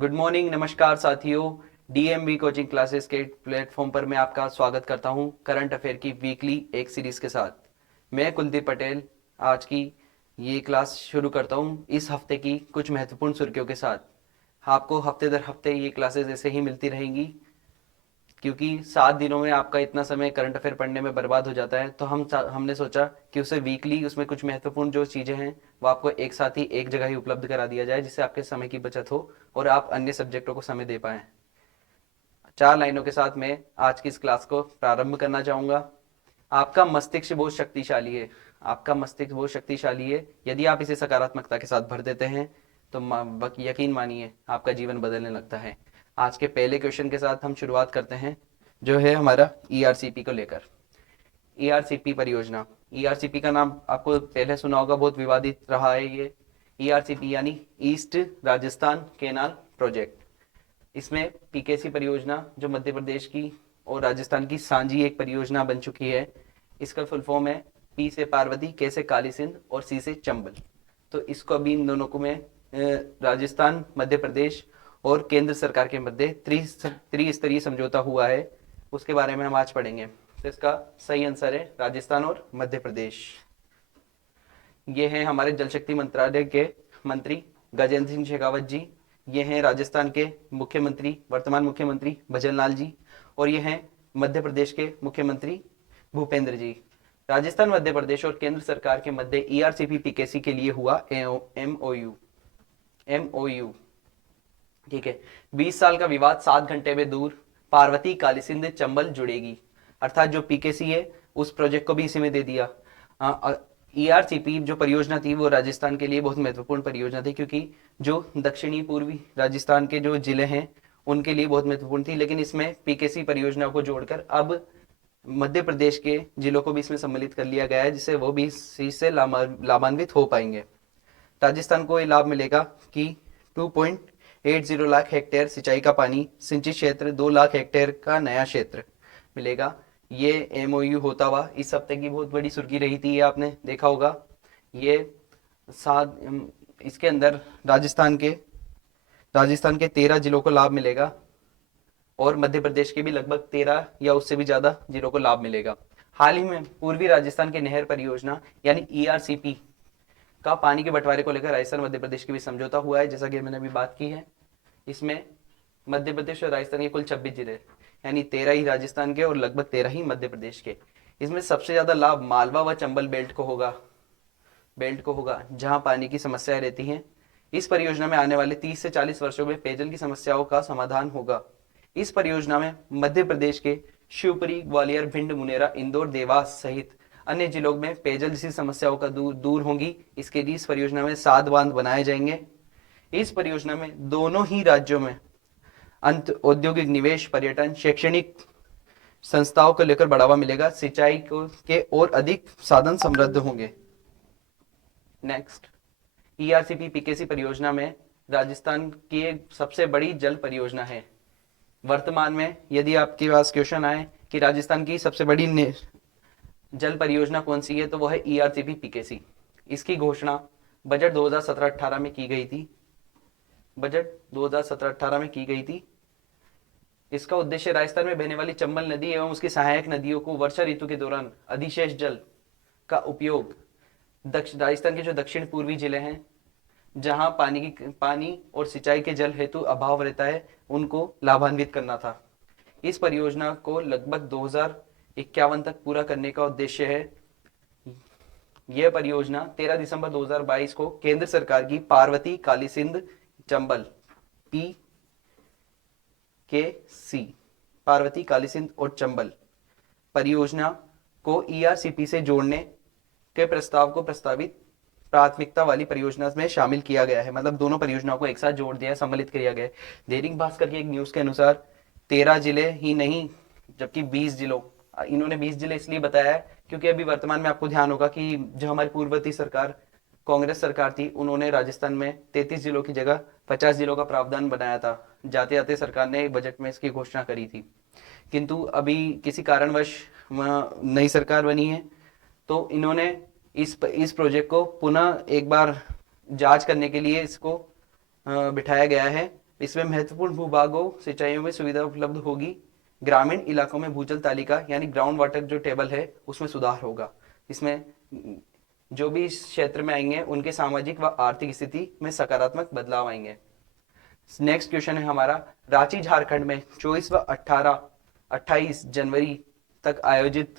Good morning, नमस्कार साथियों। DMV coaching classes के प्लेटफॉर्म पर मैं आपका स्वागत करता हूं करंट अफेयर की वीकली एक सीरीज के साथ। मैं कुलदीप पटेल आज की ये क्लास शुरू करता हूं इस हफ्ते की कुछ महत्वपूर्ण सुर्खियों के साथ। आपको हफ्ते दर हफ्ते ये क्लासेस ऐसे ही मिलती रहेंगी, क्योंकि 7 दिनों में आपका इतना समय करंट अफेयर पढ़ने में बर्बाद हो जाता है। तो हमने सोचा कि उसे वीकली उसमें कुछ महत्वपूर्ण जो चीज़ें हैं वो आपको एक साथ ही एक जगह ही उपलब्ध करा दिया जाए, जिससे आपके समय की बचत हो और आप अन्य सब्जेक्टों को समय दे पाएं। 4 लाइनों के साथ मैं आज की इस क्लास को प्रारंभ करना चाहूँगा। आपका मस्तिष्क बहुत शक्तिशाली है। आपका मस्तिष्क बहुत शक्तिशाली है। यदि आप इसे सकारात्मकता के साथ भर देते हैं तो यकीन मानिए आपका जीवन बदलने लगता है। आज के पहले क्वेश्चन के साथ हम शुरुआत करते हैं, जो है हमारा ईआरसीपी को लेकर। ईआरसीपी परियोजना, ईआरसीपी का नाम आपको पहले सुना होगा, बहुत विवादित रहा है ये। ईआरसीपी यानी ईस्ट राजस्थान केनाल प्रोजेक्ट। इसमें पीकेसी परियोजना जो मध्य प्रदेश की और राजस्थान की सांझी एक परियोजना बन चुकी है। इसका फुल फॉर्म है पी से पार्वती, के से काली सिंध और सी से चंबल। तो इसको अभी इन दोनों को मैं राजस्थान, मध्य प्रदेश और केंद्र सरकार के मध्य त्रिस्तरीय समझौता हुआ है, उसके बारे में हम आज पढ़ेंगे। तो इसका सही आंसर है राजस्थान और मध्य प्रदेश। ये हैं हमारे जल शक्ति मंत्रालय के मंत्री गजेंद्र सिंह शेखावत जी। ये हैं राजस्थान के मुख्यमंत्री, वर्तमान मुख्यमंत्री भजन लाल जी। और ये हैं मध्य प्रदेश के मुख्यमंत्री भूपेंद्र जी। राजस्थान, मध्य प्रदेश और केंद्र सरकार के मध्य ईआरसीपी पीकेसी के लिए हुआ एमओयू। एमओयू, ठीक है। 20 साल का विवाद 7 घंटे में दूर, पार्वती कालीसिंध चंबल जुड़ेगी। अर्थात जो पीकेसी है उस प्रोजेक्ट को भी इसी में दे दिया। ईआरसीपी जो परियोजना थी वो राजस्थान के लिए बहुत महत्वपूर्ण परियोजना थी, क्योंकि जो दक्षिणी पूर्वी राजस्थान के जो जिले हैं उनके लिए बहुत महत्वपूर्ण थी। लेकिन इसमें पीकेसी परियोजना को जोड़कर अब मध्य प्रदेश के जिलों को भी इसमें सम्मिलित कर लिया गया है, जिससे वो भी इस चीज से लाभान्वित हो पाएंगे। राजस्थान को ये लाभ मिलेगा कि 2.80 लाख हेक्टेयर सिंचाई का पानी सिंचित क्षेत्र, 2 लाख हेक्टेयर का नया क्षेत्र मिलेगा। ये एमओयू होता हुआ इस हफ्ते की बहुत बड़ी सुर्खी रही थी, ये आपने देखा होगा। ये सात इसके अंदर राजस्थान के 13 जिलों को लाभ मिलेगा और मध्य प्रदेश के भी लगभग 13 या उससे भी ज्यादा जिलों को लाभ मिलेगा। हाल ही में पूर्वी राजस्थान की नहर परियोजना यानी ईआरसीपी का पानी के बंटवारे को लेकर राजस्थान मध्य प्रदेश के बीच समझौता हुआ है, जैसा कि मैंने अभी बात की है। इसमें मध्य प्रदेश और राजस्थान के कुल 26 जिले, यानी 13 ही राजस्थान के और लगभग 13 ही मध्य प्रदेश के। इसमें सबसे ज्यादा लाभ मालवा व चंबल बेल्ट को होगा जहां पानी की समस्याएं रहती हैं। इस परियोजना में आने वाले 30 से 40 वर्षों में पेयजल की समस्याओं का समाधान होगा। इस परियोजना में मध्य प्रदेश के शिवपुरी, ग्वालियर, भिंड, मुनेरा, इंदौर, देवास सहित अन्य जिलों में पेयजल जैसी समस्याओं का दूर होंगी। इसके लिए इस परियोजना में 7 बांध बनाए जाएंगे। इस परियोजना में दोनों ही राज्यों में अंत औद्योगिक निवेश, पर्यटन, शैक्षणिक संस्थाओं को लेकर बढ़ावा मिलेगा। सिंचाई को के और अधिक साधन समृद्ध होंगे। नेक्स्ट, ईआरसीपी पीकेसी परियोजना में राजस्थान की एक सबसे बड़ी जल परियोजना है। वर्तमान में यदि आपके पास क्वेश्चन आए कि राजस्थान की सबसे बड़ी जल परियोजना कौन सी है, तो वह है ईआरसीपी पीकेसी। इसकी घोषणा बजट 2017-18 में की गई थी। बजट 2017-18 में की गई थी। इसका उद्देश्य राजस्थान में बहने वाली चंबल नदी एवं उसकी सहायक नदियों को वर्षा ऋतु के दौरान अधिशेष जल का उपयोग राजस्थान के जो दक्षिण पूर्वी जिले हैं जहां पानी और सिंचाई के जल हेतु अभाव रहता है, उनको लाभान्वित करना था। इस परियोजना को लगभग 2051 तक पूरा करने का उद्देश्य है। यह परियोजना 13 दिसंबर 2022 को केंद्र सरकार की पार्वती कालीसिंध चंबल पी के सी पार्वती कालीसिंध और चंबल परियोजना को ईआरसीपी से जोड़ने के प्रस्ताव को प्रस्तावित प्राथमिकता वाली परियोजना में शामिल किया गया है। मतलब दोनों परियोजनाओं को एक साथ जोड़ दिया, सम्मिलित किया गया है। दैनिक भास्कर की एक न्यूज के अनुसार 13 जिले ही नहीं जबकि 20 जिलों, इन्होंने 20 जिले इसलिए बताया है क्योंकि अभी वर्तमान में आपको ध्यान होगा कि जो हमारी पूर्ववर्ती सरकार कांग्रेस सरकार थी, उन्होंने राजस्थान में 33 जिलों की जगह 50 जिलों का प्रावधान बनाया था। जाते जाते सरकार ने बजट में इसकी घोषणा करी थी, किंतु अभी किसी कारणवश नई सरकार बनी है, तो इन्होंने इस प्रोजेक्ट को पुनः एक बार जांच करने के लिए इसको बिठाया गया है इसमें महत्वपूर्ण भूभागों सिंचाइयों में सुविधा उपलब्ध होगी। ग्रामीण इलाकों में भूजल तालिका यानी ग्राउंड वाटर जो टेबल है उसमें सुधार होगा। इसमें जो भी इस क्षेत्र में आएंगे उनके सामाजिक व आर्थिक स्थिति में सकारात्मक बदलाव आएंगे। नेक्स्ट क्वेश्चन है हमारा, रांची झारखंड में 24 व 28 जनवरी तक आयोजित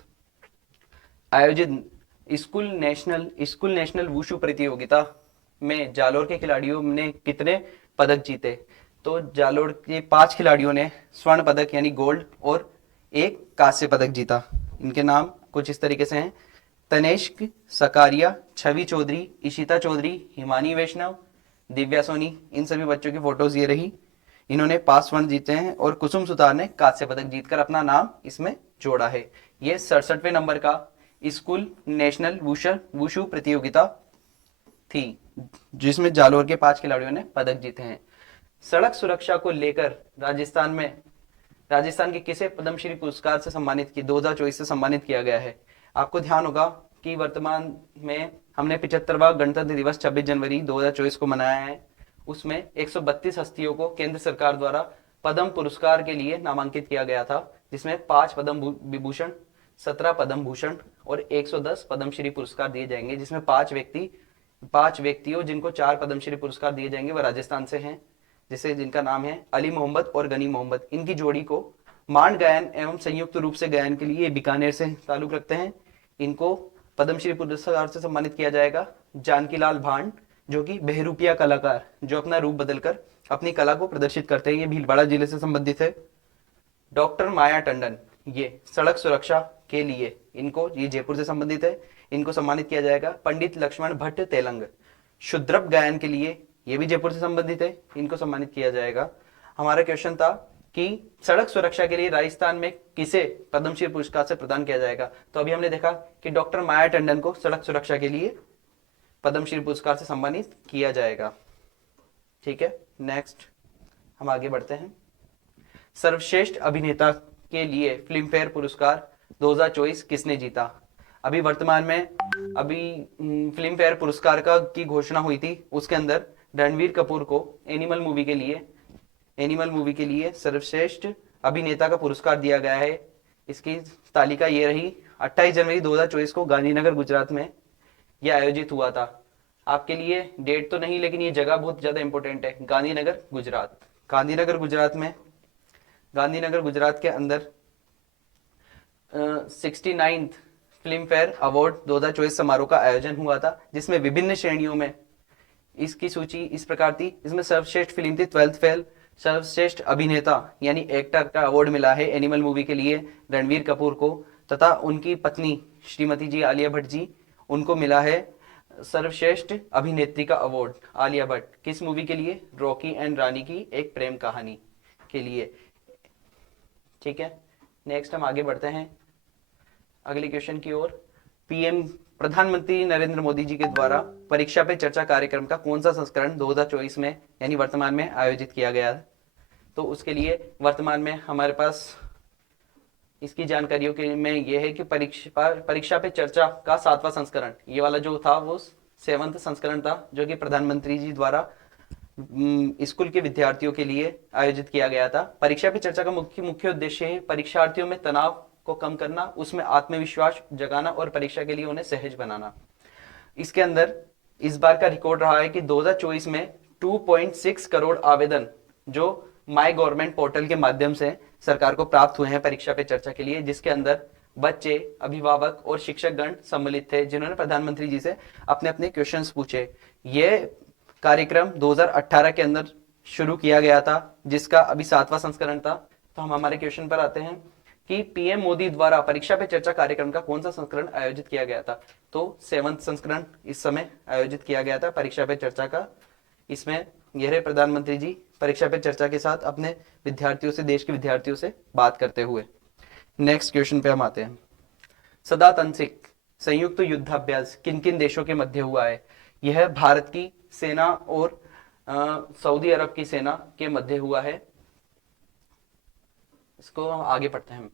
स्कूल नेशनल वुशु प्रतियोगिता में जालोर के खिलाड़ियों ने कितने पदक जीते? तो जालोर के 5 खिलाड़ियों ने स्वर्ण पदक यानी गोल्ड और 1 कांस्य पदक जीता। इनके नाम कुछ इस तरीके से हैं, तनेश्क सकारिया, छवि चौधरी, इशिता चौधरी, हिमानी वैष्णव, दिव्या सोनी। इन सभी बच्चों की फोटोज ये रही। इन्होंने 5 स्वर्ण जीते हैं और कुसुम सुतार ने कांस्य पदक जीतकर अपना नाम इसमें जोड़ा है। ये 67वें नंबर का स्कूल नेशनल वुशु प्रतियोगिता थी जिसमें जालोर के 5 खिलाड़ियों ने पदक जीते हैं। सड़क सुरक्षा को लेकर राजस्थान के किसे पद्मश्री पुरस्कार से सम्मानित 2024 से सम्मानित किया गया है? आपको ध्यान होगा कि वर्तमान में हमने 75वां गणतंत्र दिवस 26 जनवरी 2024 को मनाया है। उसमें 132 हस्तियों को केंद्र सरकार द्वारा पद्म पुरस्कार के लिए नामांकित किया गया था, जिसमें 5 पद्म विभूषण, 17 पद्म भूषण और 110 पद्मश्री पुरस्कार दिए जाएंगे, जिसमें 5 व्यक्तियों जिनको 4 पद्मश्री पुरस्कार दिए जाएंगे वह राजस्थान से हैं, जिनका नाम है अली मोहम्मद और गनी मोहम्मद। इनकी जोड़ी को मांड गायन एवं संयुक्त रूप से गायन के लिए बीकानेर से ताल्लुक रखते हैं। इनको पद्मश्री पुरस्कार से सम्मानित किया जाएगा। जानकीलाल भांड जो कि बहरूपिया कलाकार जो अपना रूप बदलकर अपनी कला को प्रदर्शित करते हैं, ये भीलवाड़ा जिले से संबंधित है। डॉक्टर माया टंडन, ये सड़क सुरक्षा के लिए ये जयपुर से संबंधित है, इनको सम्मानित किया जाएगा। पंडित लक्ष्मण भट्ट तेलंग शुद्रप गायन के लिए, ये भी जयपुर से संबंधित है, इनको सम्मानित किया जाएगा। हमारा क्वेश्चन था कि सड़क सुरक्षा के लिए राजस्थान में किसे पद्मश्री पुरस्कार से प्रदान किया जाएगा? तो अभी हमने देखा कि डॉक्टर माया टंडन को सड़क सुरक्षा के लिए पद्मश्री पुरस्कार से सम्मानित किया जाएगा। ठीक है, नेक्स्ट हम आगे बढ़ते हैं। सर्वश्रेष्ठ अभिनेता के लिए फिल्म फेयर पुरस्कार 2024 किसने जीता? अभी वर्तमान में फिल्म फेयर पुरस्कार की घोषणा हुई थी, उसके अंदर रणवीर कपूर को एनिमल मूवी के लिए सर्वश्रेष्ठ अभिनेता का पुरस्कार दिया गया है। इसकी तालिका ये रही। 28 जनवरी 2024 को गांधीनगर गुजरात में यह आयोजित हुआ था। आपके लिए डेट तो नहीं, लेकिन ये जगह बहुत ज्यादा इंपॉर्टेंट है। गांधीनगर गुजरात के अंदर 69th फिल्म फेयर अवार्ड 2024 समारोह का आयोजन हुआ था, जिसमें विभिन्न श्रेणियों में इसकी सूची इस प्रकार थी। इसमें सर्वश्रेष्ठ फिल्म थी 12th फेल। सर्वश्रेष्ठ अभिनेता यानी एक्टर का अवार्ड मिला है एनिमल मूवी के लिए रणवीर कपूर को, तथा उनकी पत्नी श्रीमती जी आलिया भट्ट जी, उनको मिला है सर्वश्रेष्ठ अभिनेत्री का अवार्ड। आलिया भट्ट किस मूवी के लिए? रॉकी एंड रानी की एक प्रेम कहानी के लिए। ठीक है, नेक्स्ट हम आगे बढ़ते हैं अगले क्वेश्चन की ओर। प्रधानमंत्री नरेंद्र मोदी जी के द्वारा परीक्षा पे चर्चा कार्यक्रम का कौन सा संस्करण 2024 में यानी वर्तमान में आयोजित किया गया है? तो उसके लिए वर्तमान में हमारे पास इसकी जानकारियों के में यह है कि परीक्षा पे चर्चा का 7वां संस्करण, ये वाला जो था वो 7th संस्करण था, जो कि प्रधानमंत्री जी द्वारा स्कूल के विद्यार्थियों के लिए आयोजित किया गया था। परीक्षा पे चर्चा का मुख्य उद्देश्य है परीक्षार्थियों में तनाव को कम करना, उसमें आत्मविश्वास जगाना और परीक्षा के लिए उन्हें सहज बनाना। इसके अंदर इस बार का रिकॉर्ड रहा है कि 2024 में 2.6 करोड़ आवेदन जो माई गवर्नमेंट पोर्टल के माध्यम से सरकार को प्राप्त हुए हैं परीक्षा पे चर्चा के लिए, जिसके अंदर बच्चे, अभिभावक और शिक्षक गण सम्मिलित थे, जिन्होंने प्रधानमंत्री जी से अपने अपने क्वेश्चंस पूछे। ये कार्यक्रम 2018 के अंदर शुरू किया गया था, जिसका अभी 7वां संस्करण था। तो हम हमारे क्वेश्चन पर आते हैं कि पीएम मोदी द्वारा परीक्षा पे चर्चा कार्यक्रम का कौन सा संस्करण आयोजित किया गया था? तो 7th संस्करण इस समय आयोजित किया गया था परीक्षा पे चर्चा का। इसमें यह प्रधानमंत्री जी परीक्षा पे चर्चा के साथ अपने विद्यार्थियों से, देश के विद्यार्थियों से बात करते हुए। नेक्स्ट क्वेश्चन पे हम आते हैं। सदातंसिक संयुक्त युद्धाभ्यास किन किन देशों के मध्य हुआ है? यह भारत की सेना और सऊदी अरब की सेना के मध्य हुआ है। इसको आगे पढ़ते हैं।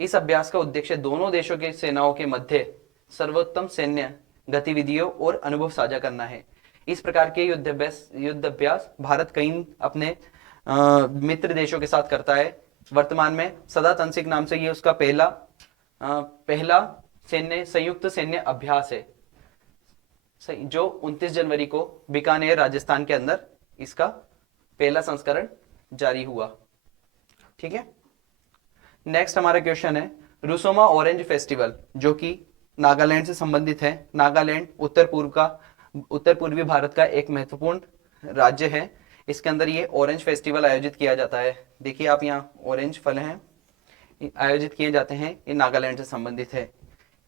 इस अभ्यास का उद्देश्य दोनों देशों के सेनाओं के मध्य सर्वोत्तम सैन्य गतिविधियों और अनुभव साझा करना है। इस प्रकार के युद्धाभ्यास भारत कई अपने मित्र देशों के साथ करता है। वर्तमान में सदा तंसिक नाम से ये उसका पहला संयुक्त सैन्य अभ्यास है, जो 29 जनवरी को बीकानेर राजस्थान के अंदर इसका पहला संस्करण जारी हुआ। ठीक है, नेक्स्ट हमारा क्वेश्चन है रुसोमा ऑरेंज फेस्टिवल, जो कि नागालैंड से संबंधित है। नागालैंड उत्तर पूर्वी भारत का एक महत्वपूर्ण राज्य है। इसके अंदर ये ऑरेंज फेस्टिवल आयोजित किया जाता है। देखिए आप यहाँ ऑरेंज फल हैं आयोजित किए जाते हैं, ये नागालैंड से संबंधित है।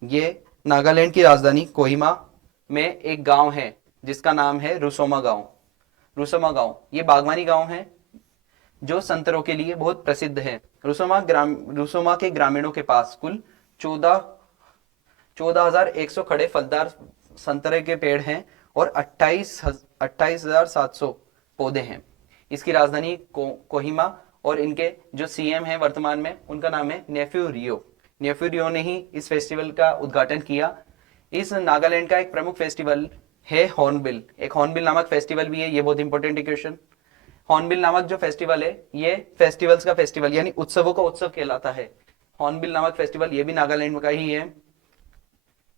ये नागालैंड की राजधानी कोहिमा में एक गांव है जिसका नाम है रुसोमा गांव। रुसोमा गांव ये बागवानी गांव है जो संतरों के लिए बहुत प्रसिद्ध है। रुसोमा के ग्रामीणों के पास कुल 14,100 खड़े फलदार संतरे के पेड़ हैं और 28,700 पौधे हैं। इसकी राजधानी कोहिमा और इनके जो सीएम हैं वर्तमान में, उनका नाम है नेफ्यू रियो ने ही इस फेस्टिवल का उद्घाटन किया। इस नागालैंड का एक प्रमुख फेस्टिवल है हॉर्नबिल। एक हॉर्नबिल नामक फेस्टिवल भी है, ये बहुत इंपॉर्टेंट क्वेश्चन। हॉर्नबिल नामक जो फेस्टिवल है ये फेस्टिवल्स का फेस्टिवल यानी उत्सवों का उत्सव कहलाता है। हॉर्नबिल नामक फेस्टिवल ये भी नागालैंड का ही है।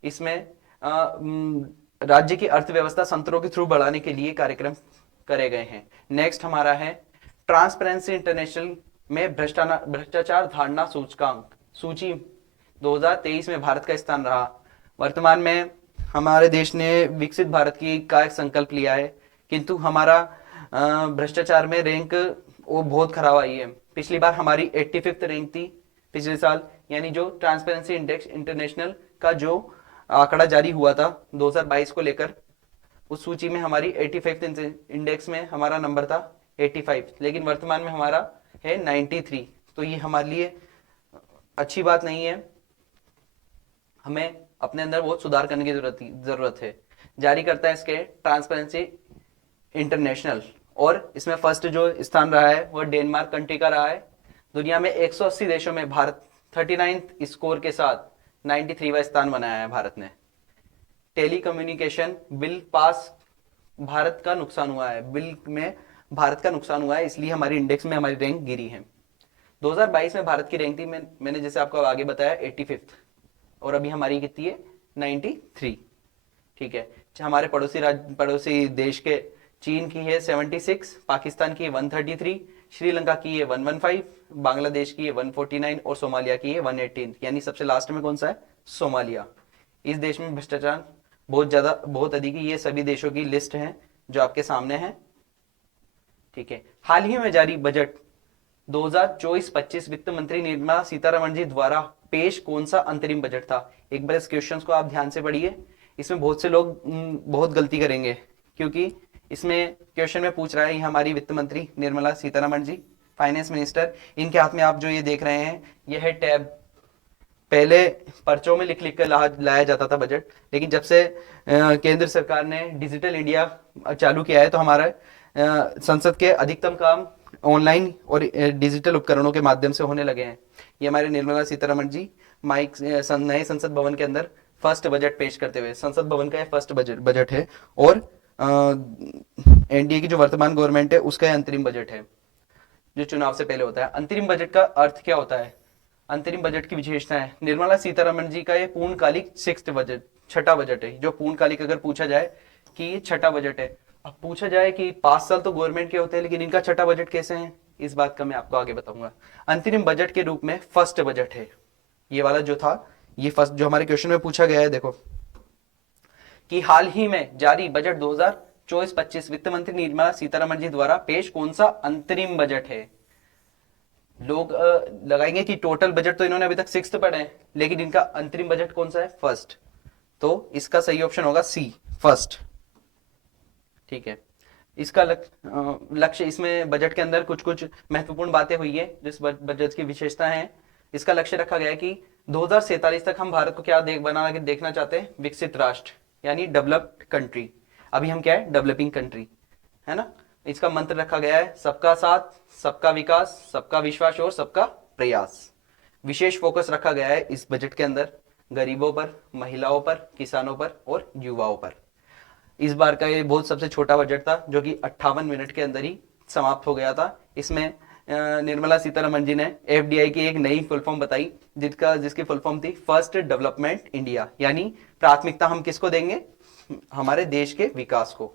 इसमें राज्य की अर्थव्यवस्था संतरों के थ्रू बढ़ाने के लिए कार्यक्रम करे गए हैं। नेक्स्ट हमारा है ट्रांसपेरेंसी इंटरनेशनल में भ्रष्टाचार धारणा सूचकांक सूची 2023 में भारत का स्थान रहा। वर्तमान में हमारे देश ने विकसित भारत का एक संकल्प लिया है, किंतु हमारा भ्रष्टाचार में रैंक वो बहुत खराब आई है। पिछली बार हमारी 85th रैंक थी पिछले साल, यानी जो ट्रांसपेरेंसी इंडेक्स इंटरनेशनल का जो आंकड़ा जारी हुआ था 2022 को लेकर, उस सूची में हमारी 85th इंडेक्स में हमारा नंबर था 85, लेकिन वर्तमान में हमारा है 93। तो ये हमारे लिए अच्छी बात नहीं है, हमें अपने अंदर बहुत सुधार करने की जरूरत है। जारी करता है इसके ट्रांसपेरेंसी इंटरनेशनल, और इसमें फर्स्ट जो स्थान रहा है वो डेनमार्क कंट्री का रहा है। दुनिया में 180 देशों में भारत 39th स्कोर के साथ 93वां स्थान बनाया है भारत ने। टेलीकम्युनिकेशन बिल पास भारत का नुकसान हुआ है, बिल में भारत का नुकसान हुआ है, इसलिए हमारी इंडेक्स में हमारी रैंक गिरी है। 2022 में भारत की रैंक थी, मैंने जैसे आपको आगे बताया 85th, और अभी हमारी कितनी है 93। ठीक है, हमारे पड़ोसी देश के चीन की है 76, पाकिस्तान की है 133, श्रीलंका की है 115, बांग्लादेश की है 149 और सोमालिया की है 118। यानी सबसे लास्ट में कौन सा है? सोमालिया। इस देश में भ्रष्टाचार बहुत अधिक है। ये सभी देशों की लिस्ट है जो आपके सामने है। ठीक है, हाल ही में जारी बजट 2024-25 वित्त मंत्री निर्मला सीतारमण जी द्वारा पेश कौन सा अंतरिम बजट था? एक बार इस क्वेश्चन को आप ध्यान से पढ़िए, इसमें बहुत से लोग बहुत गलती करेंगे, क्योंकि इसमें क्वेश्चन में पूछ रहा है हमारी वित्त मंत्री निर्मला सीतारमण जी, फाइनेंस मिनिस्टर, इनके हाथ में आप जो ये देख रहे हैं ये है टैब। पहले पर्चों में लिख लिख कर लाया जाता था बजट, लेकिन जब से केंद्र सरकार ने डिजिटल इंडिया चालू किया है तो हमारा संसद के अधिकतम काम ऑनलाइन और डिजिटल उपकरणों के माध्यम से होने लगे हैं। ये हमारे निर्मला सीतारमण जी नए संसद भवन के अंदर फर्स्ट बजट पेश करते हुए, संसद भवन का फर्स्ट बजट है, और एनडीए की जो वर्तमान गवर्नमेंट है उसका अंतरिम बजट है जो चुनाव से पहले होता है। अंतरिम बजट का अर्थ क्या होता है? अंतरिम बजट की विशेषता है, निर्मला सीतारमण जी का ये पूर्णकालिक छठा बजट है। जो पूर्णकालिक अगर पूछा जाए कि ये छठा बजट है, अब पूछा जाए कि 5 साल तो गवर्नमेंट के होते हैं, लेकिन इनका छठा बजट कैसे है, इस बात का मैं आपको आगे बताऊंगा। अंतरिम बजट के रूप में फर्स्ट बजट है ये वाला जो था, ये फर्स्ट जो हमारे क्वेश्चन में पूछा गया है। देखो कि हाल ही में जारी बजट 2024-25 वित्त मंत्री निर्मला सीतारमण जी द्वारा पेश कौन सा अंतरिम बजट है? लोग लगाएंगे कि टोटल बजट तो इन्होंने अभी तक 6th पढ़े हैं, लेकिन इनका अंतरिम बजट कौन सा है? फर्स्ट। तो इसका सही ऑप्शन होगा सी, फर्स्ट। ठीक है, इसका लक्ष्य इसमें बजट के अंदर कुछ कुछ महत्वपूर्ण बातें हुई है जिस बजट की विशेषता है। इसका लक्ष्य रखा गया है कि 2047 तक हम भारत को क्या देखना चाहते हैं? विकसित राष्ट्र, यानी डेवलप्ड कंट्री। अभी हम क्या है? डेवलपिंग कंट्री, है ना। इसका मंत्र रखा गया है सबका साथ, सबका विकास, सबका विश्वास और सबका प्रयास। विशेष फोकस रखा गया है इस बजट के अंदर गरीबों पर, महिलाओं पर, किसानों पर और युवाओं पर। इस बार का ये बहुत सबसे छोटा बजट था जो कि 58 मिनट के अंदर ही समाप्त हो गया था। इसमें निर्मला सीतारमण जी ने एफडीआई की एक नई फुल फॉर्म बताई, जिसकी फुल फॉर्म थी फर्स्ट डेवलपमेंट इंडिया, यानी प्राथमिकता हम किसको देंगे, हमारे देश के विकास को।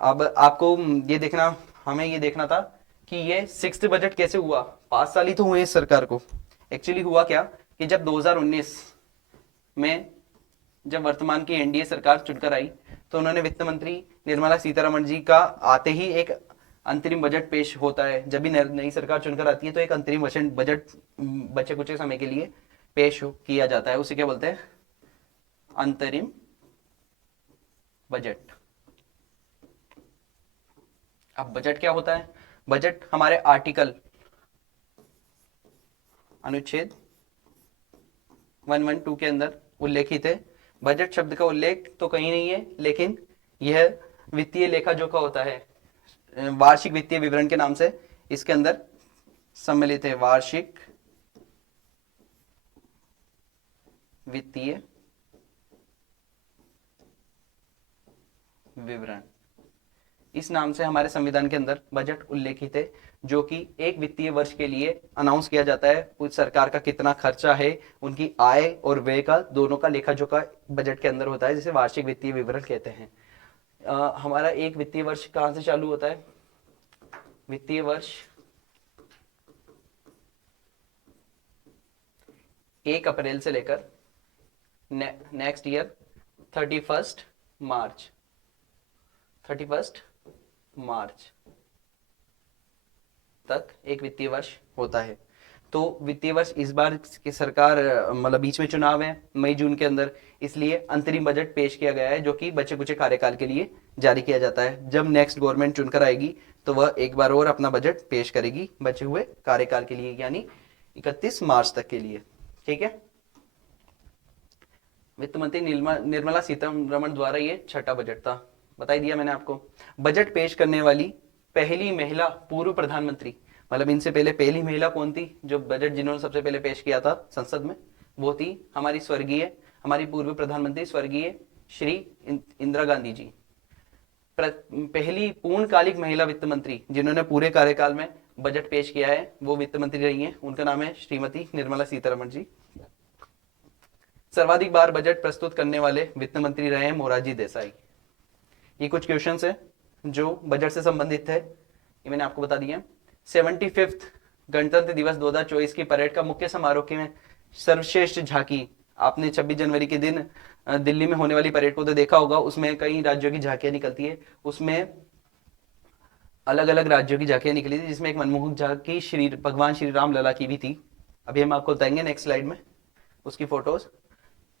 अब आपको ये देखना, हमें ये देखना था कि ये सिक्स्थ बजट कैसे हुआ। 5 साल ही तो हुए इस सरकार को। एक्चुअली हुआ क्या कि जब 2019 में जब वर्तमान की एनडीए सरकार चुनकर आई, तो उन्होंने वित्त मंत्री निर्मला सीतारमण जी का आते ही एक अंतरिम बजट पेश होता है। जब भी नई सरकार चुनकर आती है तो एक अंतरिम बजट बचे कुछ समय के लिए पेश किया जाता है, उसे क्या बोलते हैं, अंतरिम बजट। अब बजट क्या होता है, बजट हमारे आर्टिकल अनुच्छेद 112 के अंदर उल्लेखित है। बजट शब्द का उल्लेख तो कहीं नहीं है, लेकिन यह वित्तीय लेखा जोखा होता है, वार्षिक वित्तीय विवरण के नाम से इसके अंदर सम्मिलित है। वार्षिक वित्तीय विवरण, इस नाम से हमारे संविधान के अंदर बजट उल्लेखित है, जो कि एक वित्तीय वर्ष के लिए अनाउंस किया जाता है। उस सरकार का कितना खर्चा है, उनकी आय और व्यय का दोनों का लेखा जोखा बजट के अंदर होता है, जिसे वार्षिक वित्तीय विवरण कहते हैं। हमारा एक वित्तीय वर्ष कहां से चालू होता है, वित्तीय वर्ष 1 अप्रैल से लेकर नेक्स्ट ईयर 31 मार्च तक एक वित्तीय वर्ष होता है। तो वित्तीय वर्ष इस बार की सरकार, मतलब बीच में चुनाव है मई जून के अंदर, इसलिए अंतरिम बजट पेश किया गया है, जो कि बचे कुछ कार्यकाल के लिए जारी किया जाता है। जब नेक्स्ट गवर्नमेंट चुनकर आएगी तो वह एक बार और अपना बजट पेश करेगी बचे हुए कार्यकाल के लिए, यानी 31 मार्च तक के लिए। ठीक है, वित्त मंत्री निर्मला सीतारमण द्वारा ये छठा बजट था, बता ही दिया मैंने आपको। बजट पेश करने वाली पहली महिला पूर्व प्रधानमंत्री, मतलब इनसे पहले पहली महिला कौन थी जो बजट जिन्होंने सबसे पहले पेश किया था संसद में, वो थी हमारी पूर्व प्रधानमंत्री स्वर्गीय श्री इंदिरा गांधी जी। पहली पूर्णकालिक महिला वित्त मंत्री जिन्होंने पूरे कार्यकाल में बजट पेश किया है, वो वित्त मंत्री रही हैं, उनका नाम है श्रीमती निर्मला सीतारमण जी। सर्वाधिक बार बजट प्रस्तुत करने वाले वित्त मंत्री रहे हैं मोरारजी देसाई। ये कुछ क्वेश्चंस है जो बजट से संबंधित है, ये मैंने आपको बता दिया। 75th गणतंत्र दिवस 2024 की परेड का मुख्य समारोह में सर्वश्रेष्ठ झांकी, आपने 26 जनवरी के दिन दिल्ली में होने वाली परेड को तो देखा होगा, उसमें कई राज्यों की झांकियां निकलती है, उसमें अलग अलग राज्यों की झांकियां निकली थी, जिसमें एक मनमोहक झांकी भगवान श्री राम लला की भी थी। अभी हम आपको बताएंगे नेक्स्ट स्लाइड में उसकी फोटोज।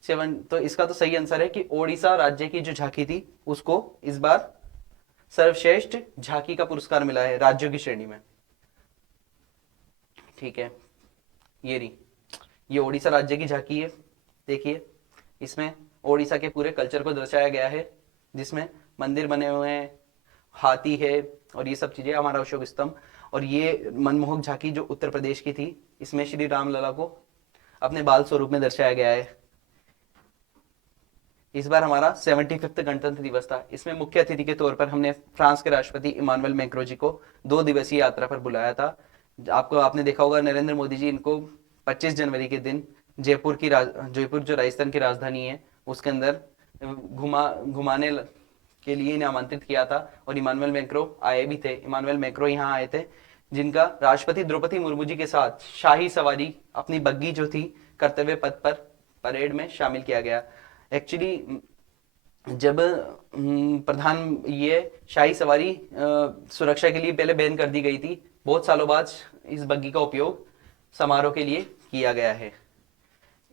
तो इसका तो सही आंसर है कि ओडिशा राज्य की जो झांकी थी उसको इस बार सर्वश्रेष्ठ झांकी का पुरस्कार मिला है राज्यों की श्रेणी में। ठीक है, ये ओडिशा राज्य की झांकी है, देखिए इसमें ओडिशा के पूरे कल्चर को दर्शाया गया है, जिसमें मंदिर बने हुए हैं, हाथी है और ये सब चीजें, हमारा अशोक स्तंभ। और ये मनमोहक झांकी जो उत्तर प्रदेश की थी, इसमें श्री राम लला को अपने बाल स्वरूप में दर्शाया गया है। इस बार हमारा 75th गणतंत्र दिवस था, इसमें मुख्य अतिथि के तौर पर हमने फ्रांस के राष्ट्रपति इमानुएल मैक्रों जी को 2 दिवसीय यात्रा पर बुलाया था। आपने देखा होगा नरेंद्र मोदी जी इनको 25 जनवरी के दिन जयपुर जो राजस्थान की राजधानी है उसके अंदर घुमाने के लिए इन्हें आमंत्रित किया था, और इमानुएल मैक्रों आए भी थे। इमानुएल मैक्रों यहाँ आए थे, जिनका राष्ट्रपति द्रौपदी मुर्मू जी के साथ शाही सवारी अपनी बग्गी जो थी कर्तव्य पथ पर परेड में शामिल किया गया। एक्चुअली जब प्रधान ये शाही सवारी सुरक्षा के लिए पहले बैन कर दी गई थी, बहुत सालों बाद इस बग्गी का उपयोग समारोह के लिए किया गया है।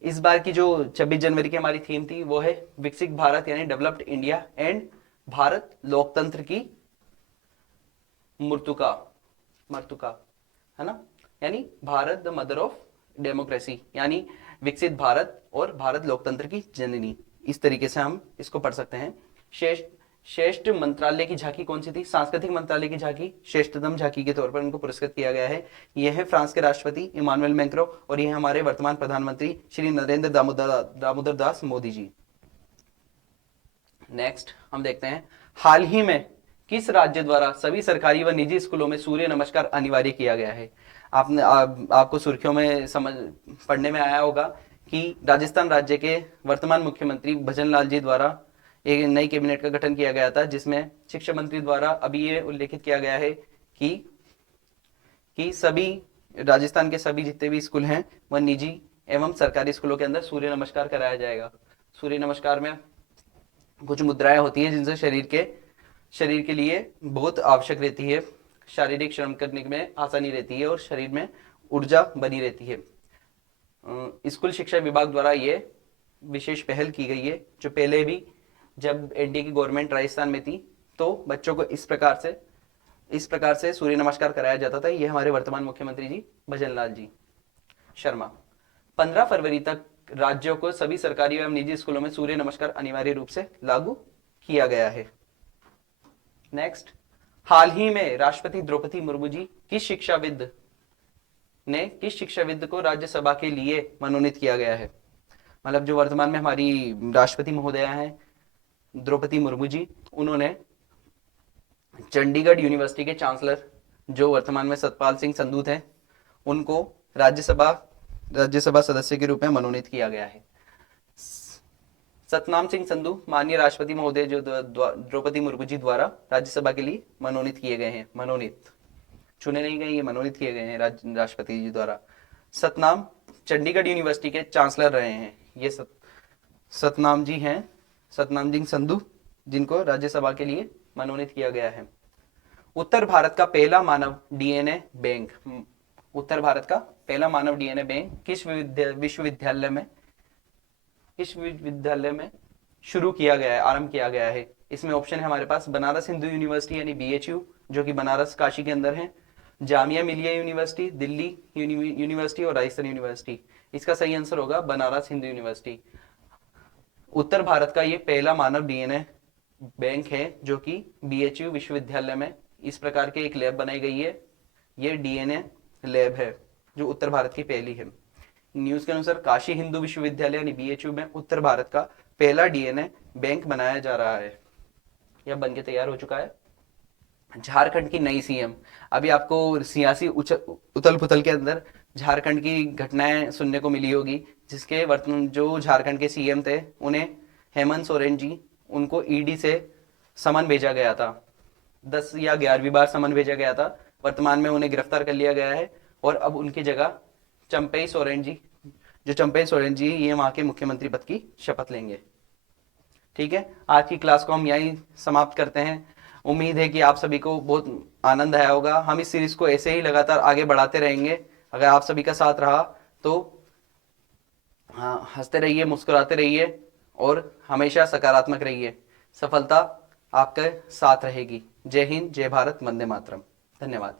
इस बार की जो 26 जनवरी की हमारी थीम थी वो है विकसित भारत, यानी डेवलप्ड इंडिया एंड भारत लोकतंत्र की मर्तुका, है ना, यानी Bharat the mother of democracy, यानी विकसित भारत और भारत लोकतंत्र की जननी। इस तरीके से हम इसको पढ़ सकते हैं। श्रेष्ठ मंत्रालय की झांकी कौन सी थी, सांस्कृतिक मंत्रालय की झांकी श्रेष्ठतम झांकी के तौर पर उनको पुरस्कृत किया गया है। यह है फ्रांस के राष्ट्रपति इमानुएल मैक्रों और यह हमारे वर्तमान प्रधानमंत्री श्री नरेंद्र दामोदर दास मोदी जी। नेक्स्ट हम देखते हैं हाल ही में किस राज्य द्वारा सभी सरकारी व निजी स्कूलों में सूर्य नमस्कार अनिवार्य किया गया है? आपको सुर्खियों में समझ पढ़ने में आया होगा कि राजस्थान राज्य के वर्तमान मुख्यमंत्री भजनलाल जी द्वारा एक नई कैबिनेट का गठन किया गया था, जिसमें शिक्षा मंत्री द्वारा अभी ये उल्लेखित किया गया है कि सभी राजस्थान के सभी जितने भी स्कूल हैं वह निजी एवं सरकारी स्कूलों के अंदर सूर्य नमस्कार कराया जाएगा। सूर्य नमस्कार में कुछ मुद्राएं होती हैं जिनसे शरीर के लिए बहुत आवश्यक रहती है, शारीरिक श्रम करने में आसानी रहती है और शरीर में ऊर्जा बनी रहती है। स्कूल शिक्षा विभाग द्वारा ये विशेष पहल की गई है, जो पहले भी जब एनडीए की गवर्नमेंट राजस्थान में थी तो बच्चों को इस प्रकार से सूर्य नमस्कार कराया जाता था। ये हमारे वर्तमान मुख्यमंत्री जी भजनलाल जी शर्मा। 15 फरवरी तक राज्यों को सभी सरकारी एवं निजी स्कूलों में सूर्य नमस्कार अनिवार्य रूप से लागू किया गया है। नेक्स्ट, हाल ही में राष्ट्रपति द्रौपदी मुर्मू जी किस शिक्षाविद को राज्यसभा के लिए मनोनीत किया गया है? मतलब जो वर्तमान में हमारी राष्ट्रपति महोदया हैं द्रौपदी मुर्मू जी, उन्होंने चंडीगढ़ यूनिवर्सिटी के चांसलर जो वर्तमान में सतपाल सिंह संधू थे, उनको राज्यसभा सदस्य के रूप में मनोनीत किया गया है। सतनाम सिंह संधू माननीय राष्ट्रपति महोदय जो द्रौपदी मुर्मू जी द्वारा राज्यसभा के लिए मनोनीत किए गए हैं। मनोनीत चुने नहीं गए, ये मनोनीत किए गए हैं राष्ट्रपति जी द्वारा। सतनाम चंडीगढ़ यूनिवर्सिटी के चांसलर रहे हैं। ये सतनाम जी हैं, सतनाम सिंह संधू, जिनको राज्यसभा के लिए मनोनीत किया गया है। उत्तर भारत का पहला मानव डीएनए बैंक किस विश्वविद्यालय में शुरू किया गया है, आरंभ किया गया है? इसमें ऑप्शन है हमारे पास बनारस हिंदू यूनिवर्सिटी यानी बीएचयू, जो कि बनारस काशी के अंदर है, जामिया मिलिया यूनिवर्सिटी, दिल्ली यूनिवर्सिटी और राजस्थान यूनिवर्सिटी। इसका सही आंसर होगा बनारस हिंदू यूनिवर्सिटी। उत्तर भारत का ये पहला मानव डीएनए बैंक है, जो कि बीएचयू विश्वविद्यालय में इस प्रकार के एक लैब बनाई गई है। ये डीएनए लैब है जो उत्तर भारत की पहली है। न्यूज के अनुसार काशी हिंदू विश्वविद्यालय यानी बीएचयू में उत्तर भारत का पहला डीएनए बैंक बनाया जा रहा है, यह बनके तैयार हो चुका है। झारखंड की नई सीएम, अभी आपको सियासी उथल पुथल के अंदर झारखंड की घटनाएं सुनने को मिली होगी, जिसके वर्तमान जो झारखंड के सीएम थे उन्हें हेमंत सोरेन जी, उनको ईडी से समन भेजा गया था। 10 या 11वीं बार समन भेजा गया था। वर्तमान में उन्हें गिरफ्तार कर लिया गया है और अब उनकी जगह चंपई सोरेन जी ये वहां के मुख्यमंत्री पद की शपथ लेंगे। ठीक है, आज की क्लास को हम यहीं समाप्त करते हैं। उम्मीद है कि आप सभी को बहुत आनंद आया होगा। हम इस सीरीज को ऐसे ही लगातार आगे बढ़ाते रहेंगे अगर आप सभी का साथ रहा तो। हाँ, हंसते रहिए, मुस्कुराते रहिए और हमेशा सकारात्मक रहिए। सफलता आपके साथ रहेगी। जय हिंद, जय भारत, वंदे मातरम। धन्यवाद।